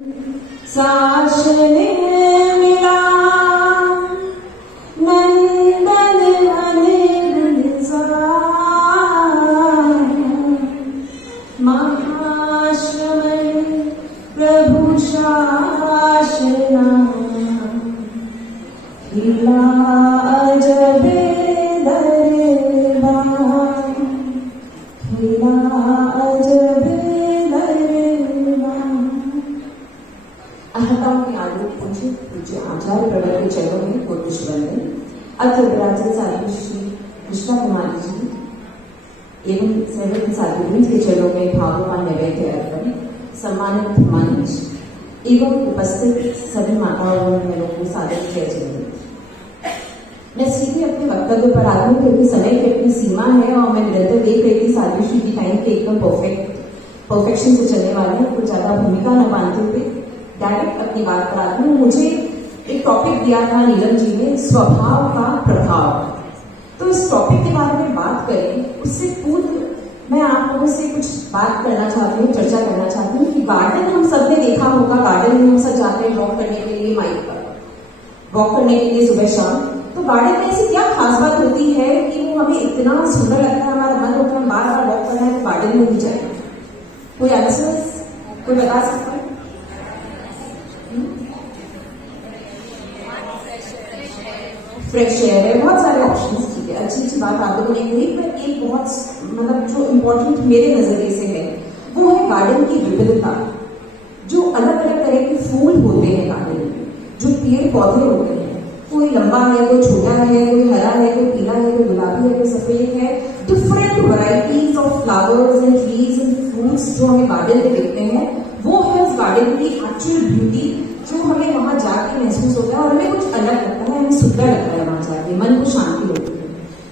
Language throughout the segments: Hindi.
साशने मिला नंदन महाश्रमण प्रभु शासना हिला अजबे दरबार हिला अजबे दरबार। अहताओं के आलोक पूज्य आचार्य प्रवर के चरणों में पुष्पवंदन। अत्र विराजित साधु श्री कृष्णा कुमारी जी एवं सर्व साधुवृंद के चरणों में भाववान नैवेद्य अर्पण। सम्मानित मंच एवं उपस्थित सभी माताओं और बहनों को सादर जय जयंती। मैं सीधे अपने वक्तव्य पर आ रही हूँ क्योंकि समय की अपनी सीमा है और मैं निरंतर देख रही थी साधुश्री की टाइम पे एकदम परफेक्शन से चलने वाले हैं। कुछ ज्यादा भूमिका न बांधते हुए डायरेक्ट अपनी बात पर आती हूँ। मुझे एक टॉपिक दिया था नीलम जी ने, स्वभाव का प्रभाव। तो इस टॉपिक के बारे में बात करें उससे पूर्व मैं आप लोगों से कुछ बात करना चाहती हूँ, चर्चा करना चाहती हूँ कि गार्डन हम सब ने देखा होगा। गार्डन में हम सब जाते हैं वॉक करने के लिए, माइक पर वॉक करने के लिए सुबह शाम। तो गार्डन में ऐसी क्या खास बात होती है कि वो हमें इतना सुंदर लगता है, हमारा मन होता है बार बार वॉक करना है तो गार्डन में ही जाए। कोई आंसर कोई बता सकता है? फ्रेश एयर है, बहुत सारे ऑप्शंस। ठीक है, अच्छी अच्छी बात आप लोगों ने कही। पर एक बहुत मतलब जो इम्पोर्टेंट मेरे नजरिए से है वो है गार्डन की विविधता। जो अलग अलग तरह के फूल होते हैं गार्डन में, जो पेड़ पौधे होते हैं, कोई लंबा है, कोई छोटा है, कोई हरा है, कोई पीला है, कोई गुलाबी है, कोई सफेद है। Different varieties of flowers and trees and fruits जो हमें गार्डन में देखते हैं वो है उस गार्डन की एक्चुअल ब्यूटी, जो हमें वहां जाके महसूस होता है और हमें कुछ अलग लगता है, हमें सुंदर लगता है वहां जाके, मन को शांति होती है।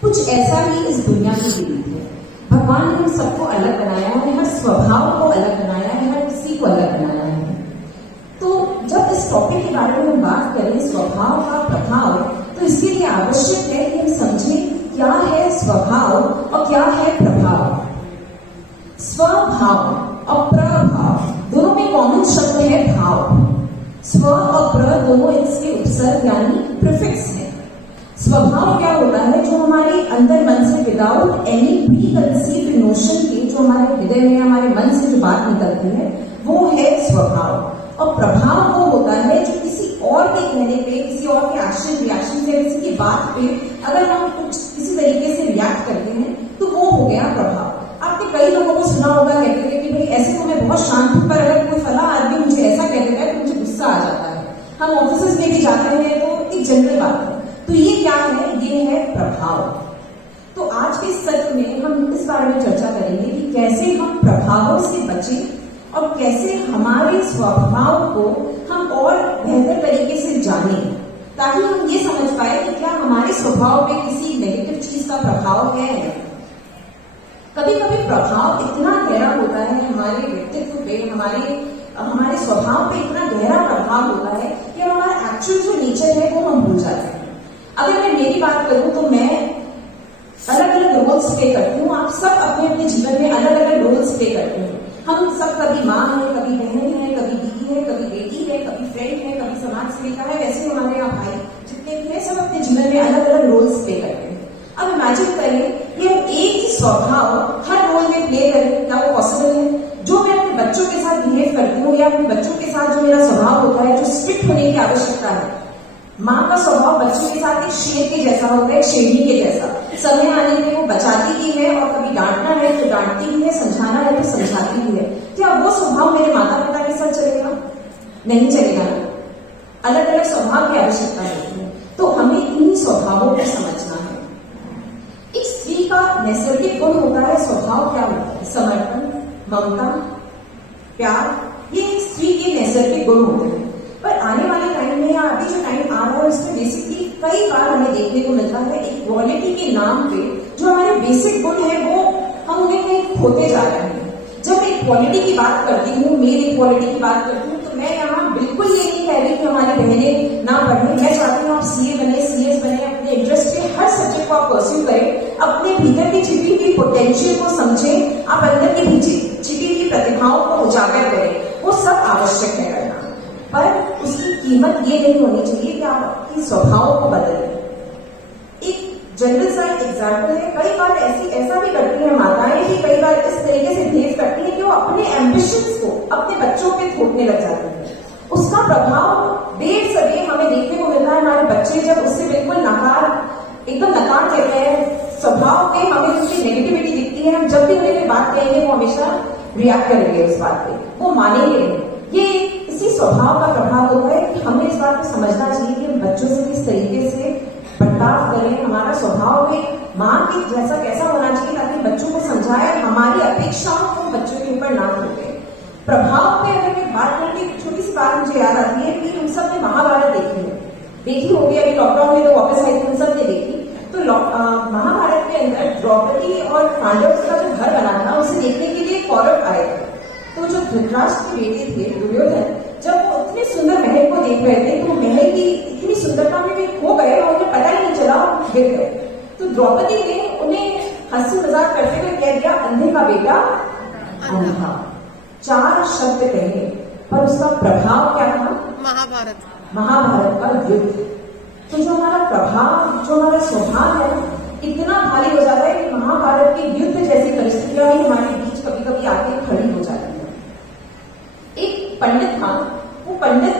कुछ ऐसा ही इस दुनिया की रीत है। भगवान ने हम सबको अलग बनाया है, हर स्वभाव को अलग बनाया है, हर किसी को अलग बनाया है। तो जब इस टॉपिक के बारे में हम बात करें स्वभाव का प्रभाव, तो इसके लिए आवश्यक है कि हम समझें क्या है स्वभाव और क्या है प्रभाव। स्वभाव और प्रभाव दोनों में कॉमन शब्द है भाव। स्व और प्र दोनों इसके उपसर्ग यानी प्रीफिक्स है। स्वभाव क्या होता है? जो हमारे अंदर मन से without any pre conceived notion के, जो हमारे हृदय में हमारे मन से जो बात निकलती है वो है स्वभाव। और प्रभाव वो होता है जो किसी और के कहने पे, किसी और के एक्शन रिएक्शन से, किसी की बात पे अगर हम कुछ किसी तरीके से रिएक्ट करते हैं तो वो हो गया प्रभाव। आपने कई लोगों को सुना होगा कहते थे कि भाई ऐसे तो मैं बहुत शांत हूं, पर अगर कोई फला आदमी मुझे ऐसा कह देता है तो मुझे गुस्सा आ जाता है। हम ऑफिस में भी जाते हैं तो एक जनरल बात है। तो ये क्या है? ये है प्रभाव। तो आज के सत्र में हम इस बारे में चर्चा करेंगे कि कैसे हम प्रभावों से बचें और कैसे हमारे स्वभाव को हम और बेहतर तरीके से जानें, ताकि हम ये समझ पाए कि क्या हमारे स्वभाव पे किसी नेगेटिव चीज का प्रभाव है। कभी कभी प्रभाव इतना गहरा होता है हमारे व्यक्तित्व पे, हमारे स्वभाव पे इतना गहरा प्रभाव होता है कि हमारा एक्चुअल जो नेचर है वो हम भूल जाते हैं। अगर मैं मेरी बात करूं तो मैं अलग अलग रोल्स प्ले करती हूँ। आप सब अपने अपने जीवन में अलग अलग रोल्स प्ले करते हैं। हम सब कभी माँ है, कभी बहन है, कभी दीदी है, कभी बेटी है, कभी फ्रेंड है, कभी समाज सेविका है। वैसे हमारे यहाँ भाई जितने भी है सब अपने जीवन में अलग अलग रोल्स प्ले करते हैं। अब इमेजिन करें कि हम एक ही स्वभाव हर रोल में प्ले करें, क्या वो पॉसिबल है? जो मैं अपने बच्चों के साथ बिहेव करती हूँ या अपने बच्चों के साथ जो मेरा स्वभाव होता है, जो स्ट्रिक्ट होने की आवश्यकता है, माँ का स्वभाव बच्चों के साथ एक शेर के जैसा होता है, शेरनी के जैसा। समय आने में वो बचाती भी है और कभी डांटना है तो डांटती भी है, समझाना है तो समझाती भी है। क्या वो स्वभाव मेरे माता पिता के साथ चलेगा? नहीं चलेगा। अलग अलग स्वभाव की आवश्यकता होती है। तो हमें इन्हीं स्वभावों को समझना है। एक स्त्री का नैसर्गिक गुण होता है, स्वभाव क्या होता है? समर्पण, ममता, प्यार। ये एक स्त्री के नैसर्गिक गुण होते हैं। पर आने वाले टाइम में या अभी जो टाइम आ रहा है उसमें बेसिकली कई बार हमें देखने को मिलता है इक्वालिटी के नाम पे जो हमारे बेसिक गुण है वो हम उन्हें कहीं खोते जा रहे हैं। जब मैं इक्वालिटी की बात करती हूँ, मेल इक्वालिटी की बात करती हूँ, तो मैं यहाँ बिल्कुल ये नहीं कह रही कि हमारी बहनें ना पढ़ें। मैं चाहती हूँ आप सीए बने, सीएस बने, अपने इंटरेस्ट के हर सब्जेक्ट को आप परस्यू करें, अपने भीतर की छिपी हुई पोटेंशियल को समझें, आप अंदर की छिपी हुई प्रतिभाओं को उजागर करें। वो सब आवश्यक है करना। कीमत ये नहीं होनी चाहिए कि आप आपकी स्वभाव को बदलें। एक जनरल सा एग्जाम्पल है, कई बार ऐसा भी करती है माताएं कि कई बार इस तरीके से बिहेव करती है कि वो अपने एम्बिशंस को अपने बच्चों पे थोपने लग जाती है। उसका प्रभाव देर सवेर हमें देखने को मिलता है। हमारे बच्चे जब उससे बिल्कुल एकदम नकार कहते हैं, स्वभाव पे हमें उसकी नेगेटिविटी दिखती है, हम जब भी उन्हें बात कहेंगे वो हमेशा रिएक्ट करेंगे उस बात पे, वो मानेंगे नहीं। ये इसी स्वभाव का प्रभाव होता है कि हमें इस बात को समझना चाहिए कि हम बच्चों से किस तरीके से बर्ताव करें। हमारा स्वभाव में माँ के जैसा कैसा होना चाहिए ताकि बच्चों को समझाए, हमारी अपेक्षाओं को बच्चों के ऊपर ना थोपे। प्रभाव पे अगर मैं बात करूँ, एक छोटी सी बात मुझे याद आती है कि हम सब ने महाभारत देखी होगी, अभी लॉकडाउन में तो वापस आई थी, हम सब ने देखी। तो महाभारत के अंदर द्रौपदी और पांडव का जो घर बना था उसे देखने के लिए कौरव आए थे। तो जो धृतराष्ट्र के बेटे थे दुर्योधन, जब वो इतने सुंदर महल को देख रहे थे तो महल की इतनी सुंदरता में वे खो गए और उन्हें पता ही नहीं चला, गिर गए। तो द्रौपदी ने उन्हें हंसी मजाक करते हुए कह दिया, अंधे का बेटा अंधा। 4 शब्द कहे, पर उसका प्रभाव क्या था? महाभारत का युद्ध। तो जो हमारा प्रभाव, जो हमारा स्वभाव है, इतना भारी हो जाता है कि महाभारत के युद्ध जैसी परिस्थितियां ही हमारे बीच कभी कभी आके खड़ी हो जाती है। एक पंडित था, वो पंडित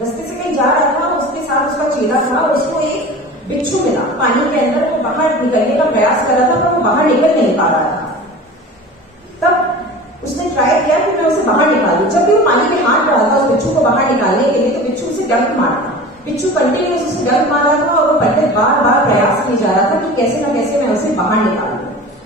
रास्ते से कहीं जा रहा था, उसके साथ उसका चेला था, उसको एक बिच्छू मिला पानी के अंदर। वो बाहर निकलने का प्रयास कर रहा था पर वो बाहर निकल नहीं पा रहा था। तब उसने ट्राई किया कि मैं उसे बाहर निकालूं। जब भी वो पानी में हाथ डाला था उस बिच्छू को बाहर निकालने के लिए, तो बिच्छू उसे डंक मारता। बिच्छू कंटिन्यूस उसे डंक मार रहा था और वो पंडित बार बार प्रयास में जा रहा था कि कैसे ना कैसे मैं उसे बाहर निकालूं।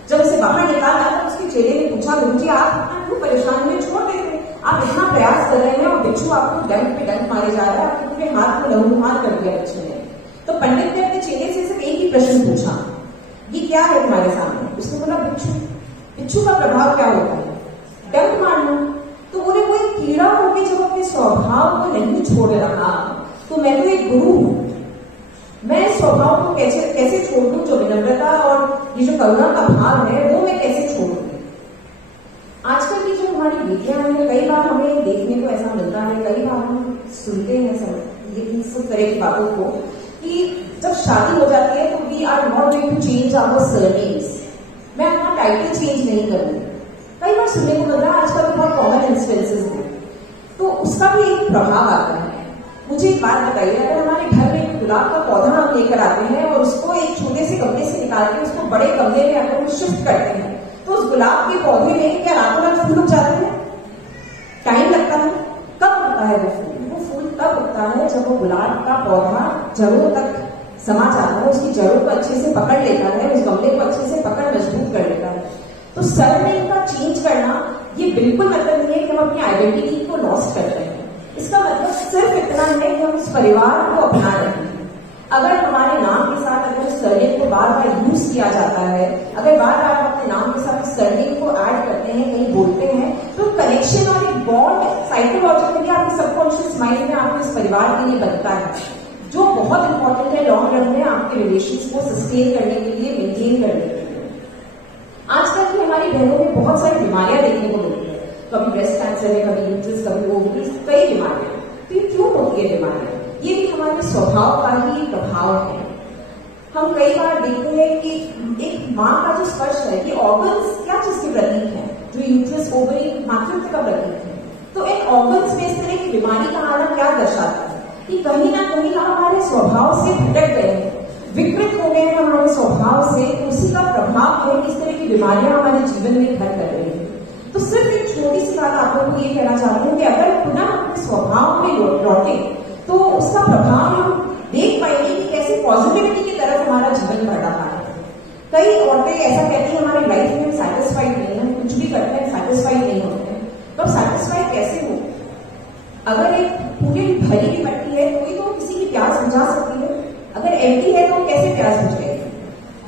जब उसे बाहर निकाला तो उसके चेले ने पूछा, गुरुजी आप इतना क्यों परेशान में छोड़ देते, आप इतना प्रयास कर रहे हैं और बिच्छू आपको डंक पे डंक मारे जा रहा है, आपके पूरे हाथ को लहूलुहान कर दिया बिच्छू ने। तो पंडित ने अपने चेले से सिर्फ एक ही प्रश्न पूछा, ये क्या है तुम्हारे सामने? उसने बोला बिच्छू। बिच्छू का प्रभाव क्या होता है? डंक मारना। तो बोले वो एक कीड़ा होकर जब अपने स्वभाव को नहीं छोड़ रहा, तो मैं तो एक गुरु हूं, मैं स्वभाव को कैसे छोड़ दूं? जो विनम्रता और ये जो करुणा का भाव है वो मैं कैसे छोड़ दूं? आजकल की जो हमारी बेटियां हैं, कई बार हमें देखने को ऐसा मिलता है, कई बार हम सुनते हैं ये सब तरह की बातों को कि जब शादी हो जाती है तो we are not going to change our surnames, मैं अपना टाइटल चेंज नहीं करूंगी। कई बार सुनने को मिल रहा है, आजकल बहुत कॉमन इंसिडेंसेस हैं। तो उसका भी एक प्रभाव आता है। मुझे एक बात बताइए, अगर हमारे घर में गुलाब का पौधा हम लेकर आते हैं और उसको एक छोटे से गमले से निकाल के उसको बड़े गमले में अगर हम शिफ्ट करते हैं, तो उस गुलाब के पौधे में क्या रातों रात फूल उग जाते हैं? टाइम लगता है। कब उगता है वो फूल? वो फूल तब उगता है जब वो गुलाब का पौधा जड़ों तक समा जाता है, उसकी जड़ों को अच्छे से पकड़ लेता है, उस गमले को अच्छे से पकड़ मजबूत कर लेता है। तो सरनेम का चेंज करना ये बिल्कुल मतलब नहीं है कि हम अपनी आइडेंटिटी को लॉस्ट कर रहे हैं। इसका मतलब सिर्फ इतना है कि हम उस परिवार को अपना रहे हैं। अगर हमारे नाम के साथ अगर उस सरनेम को बार बार यूज किया जाता है, अगर बार बार अपने नाम के साथ उस सरनेम को ऐड करते हैं, कहीं बोलते हैं, तो कनेक्शन और एक बॉन्ड साइकोलॉजिकली आपके सबकॉन्शियस माइंड में आपके उस परिवार के लिए बनता है, जो बहुत इंपॉर्टेंट है लॉन्ग रन में आपके रिलेशंस को सस्टेन करने के लिए, मेंटेन करने के लिए। आजकल की हमारी बहनों में बहुत सारी बीमारियां देखने को मिलती है, कभी ब्रेस्ट कैंसर है, कभी यूट्रस, कभी ओवरीज, कई बीमारियां। तो ये क्यों होती है बीमारियां? ये भी हमारे स्वभाव का ही प्रभाव है। हम कई बार देखते हैं कि एक माँ का जो स्पर्श है, कि ऑर्गन्स क्या चीज के प्रतीक है? जो यूट्रस, ओवरी मातृत्व का प्रतीक है। तो एक ऑर्गन्स में इस तरह की बीमारी का आना क्या दर्शाता है? कि कहीं ना कहीं हम हमारे स्वभाव से भटक गए हैं, विकृत हो गए हैं हमारे स्वभाव से। उसी का प्रभाव है कि इस तरह की बीमारियां हमारे जीवन में घर कर रही है। तो सिर्फ एक छोटी सी बात आप लोगों को ये कहना चाहती हूँ कि अगर पुनः अपने स्वभाव में लौटे तो उसका प्रभाव हम देख पाएंगे कि कैसे पॉजिटिविटी की तरफ हमारा जीवन बढ़ रहा है। कई औरतें ऐसा कहती हैं हमारी लाइफ में सैटिस्फाइड नहीं है, कुछ भी करते हैं सैटिस्फाइड नहीं होते हैं। तो सैटिस्फाइड कैसे हो? अगर एक पूरी भरी हुई मट्टी है कोई तो किसी की प्यास बुझा सकती है, अगर एम्प्टी है तो कैसे प्यास बुझेगी?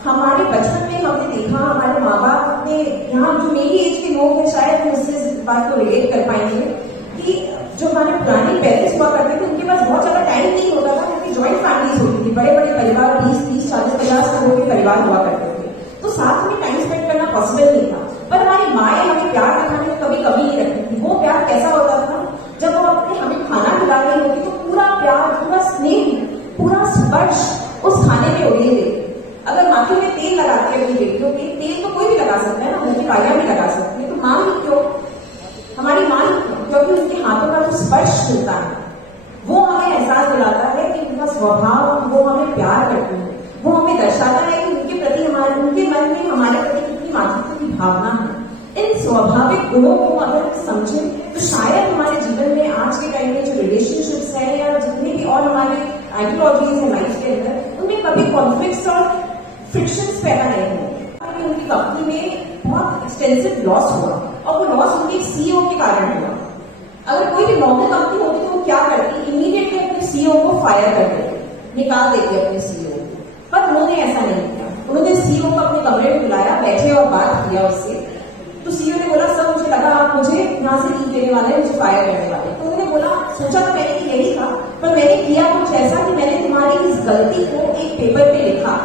हमारे बचपन में हमने देखा, हमारे माँ बाप ने, यहाँ जो मेरी एज के लोग हैं शायद हम उससे इस बात को रिलेट कर पाएंगे कि जो हमारे पुराने पेरेंट्स हुआ करते थे उनके पास बहुत ज्यादा टाइम नहीं होता था, क्योंकि ज्वाइंट फैमिलीज होती थी, बड़े बड़े परिवार, 20-30, 40-50 लोगों के परिवार हुआ करते थे, तो साथ में टाइम स्पेंड करना पॉसिबल नहीं था। पर हमारी माएँ हमें प्यार दिखाने में कभी कमी नहीं रखती थी। वो प्यार कैसा होता था? जब वो अपने हमें खाना खिला रही होती तो पूरा स्नेह, पूरा स्पर्श उस खाने में उड़े हुए। अगर माथे में तेल लगाते हैं अपनी बेटियों के, तेल तो कोई भी लगा सकता है ना, उनकी काया भी लगा सकती है, तो माँ ही क्यों, हमारी माँ ही क्यों? क्योंकि उनके हाथों का जो स्पर्श होता है वो हमें एहसास दिलाता है कि उनका स्वभाव, वो हमें प्यार करती है, वो हमें दर्शाता है कि उनके प्रति उनके मन में हमारे प्रति कितनी मातृत्व की भावना है। इन स्वाभाविक गुणों को अगर हम समझें तो शायद हमारे जीवन में आज के टाइम में जो रिलेशनशिप्स है या जितनी भी और हमारे आइडियोलॉजीज है लाइफ के अंदर, उनमें कभी कॉन्फ्लिक्ट्स और फ्रिक्शंस पैदा नहीं होंगे। उनकी कंपनी में बहुत एक्सटेंसिव लॉस हुआ और वो लॉस उनके सीईओ के कारण हुआ। अगर कोई भी नॉर्मल कंपनी होती तो वो क्या करती, इमीडिएटली अपने सीईओ को फायर कर देती, निकाल देती अपने सीईओ को, पर उन्होंने ऐसा नहीं किया। उन्होंने सीईओ को अपने कमरे में बुलाया, बैठे और बात किया उससे। तो सीईओ ने बोला, सर मुझे लगा आप मुझे यहाँ से लीव देने वाले, मुझे फायर करने वाले। तो उन्होंने बोला, सोचा तो मैंने कि यही था, पर मैंने किया कुछ ऐसा कि मैंने तुम्हारी इस गलती को एक पेपर पे लिखा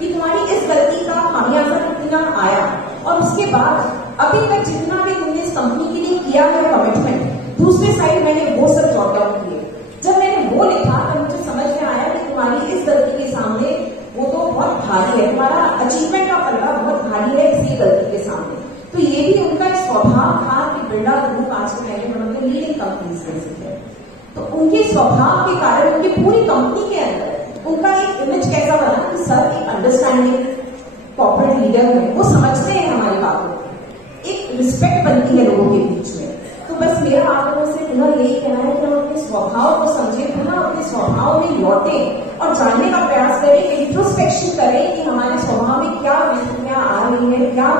कि तुम्हारी इस गलती का खामियाजा कितना आया, और उसके बाद अभी तक जितना भी तुमने इस कंपनी के लिए किया है कमिटमेंट, दूसरे साइड मैंने वो सब जॉट डाउन किए। जब मैंने वो लिखा तो मुझे समझ में आया कि तुम्हारी इस गलती के सामने वो तो बहुत भारी है, तुम्हारा अचीवमेंट का पल्ला बहुत भारी है इसी गलती के सामने। तो ये भी उनका एक स्वभाव था कि बिरला ग्रुप आज के टाइम में उनके लीडिंग कंपनीज में से है। तो उनके स्वभाव के कारण उनकी पूरी कंपनी के अंदर उनका एक इमेज कैसा बना कि सर एक अंडरस्टैंडिंग कॉर्पोरेट लीडर है, वो समझते हैं हमारी बातों को, एक रिस्पेक्ट बनती है लोगों के बीच में। तो बस मेरा आप लोगों से पुनः यही कहना है कि हम अपने स्वभाव को समझें, पुनः अपने स्वभाव में लौटें और जानने का प्रयास करें, इंट्रोस्पेक्शन करें कि हमारे स्वभाव में क्या विकृतियां आ रही है, क्या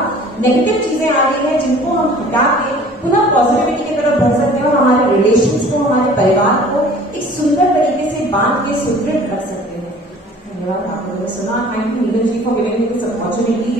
नेगेटिव चीजें आ रही है, जिनको हम हटा के पुनः पॉजिटिविटी की तरफ बढ़ सकते हैं और हमारे रिलेशंस को, हमारे परिवार को एक सुंदर तरीके से बांध के सुदृढ़ रख सकते हैं। धन्यवाद आप लोगों ने सुना। Thank you Neeraj ji for giving me this opportunity.